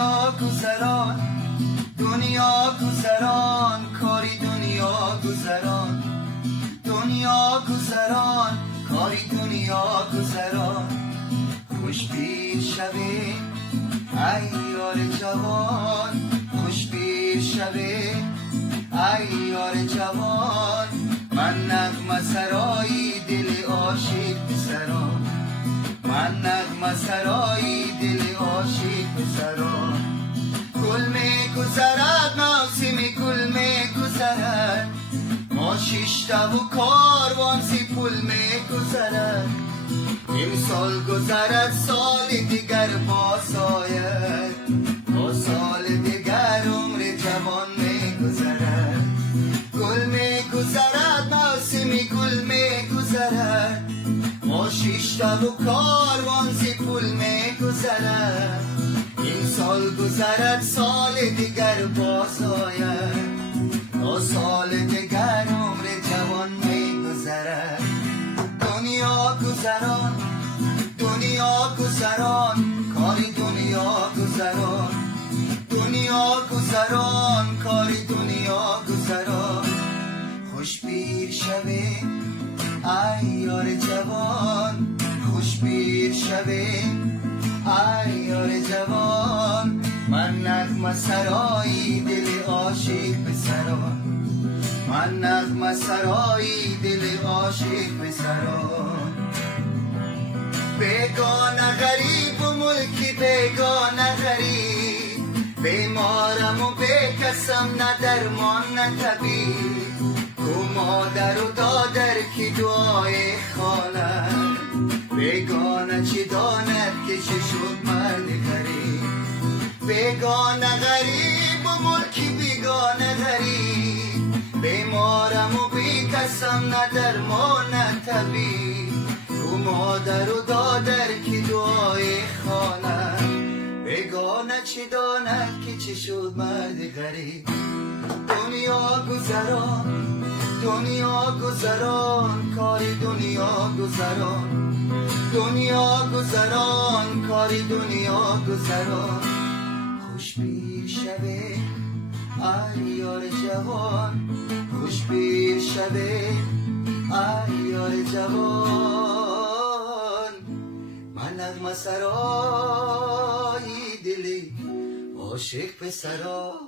دنیا گذران، دنیا گذران، کاری دنیا گذران، دنیا گذران، کاری دنیا گذران. خوش پیر شوی ای یار جوان، خوش پیر شوی ای یار جوان. من نغمه سرایی دل عاشق پسران، من نغمه سرایی دل عاشق پسران. گل می گذرد موسم گل می گذرد، ما شش و کاروان سی پل می گذرد. امسال گذرد سال دیگر باز آید، با سال دیگر عمر جوان می گذرد. گل می گذرد موسم گل می گذرد، ما شش و کاروان سی پل می گذرد. این سال گذرد سال دیگر باز آید، تا سال دیگر عمر جوان می گذرد. دنیا گذران، دنیا گذران، کاری دنیا گذران، دنیا گذران، کاری دنیا گذران. خوش پیر شوی ای یار جوان، خوش پیر شوی ای یار جوان. من نغمه سرایی دل عاشق پسران، من نغمه سرایی دل عاشق پسران. بیگانه غریب و ملکی بیگانه غریب، بیمارم و بیکسم نه درمان نه طبیب. کو مادر و دادر کی دعای خواند، بیگانه چی داند که چه شد مرد غریب. بیگانه غریب و ملکی بیگانه غریب، بیمارم و بیکسم نه درمان نه طبیب. کو مادر و دادر کی دعای خواند، بیگانه چی داند که چه شد مرد غریب. دنیا گذران، دنیا گذران، کاری دنیا گذران، دنیا گذران، کاری دنیا گذران. خوش پیر شوی ای یار جوان، خوش پیر شوی ای یار جوان. من نغمه سرایی دلی عاشق پسران.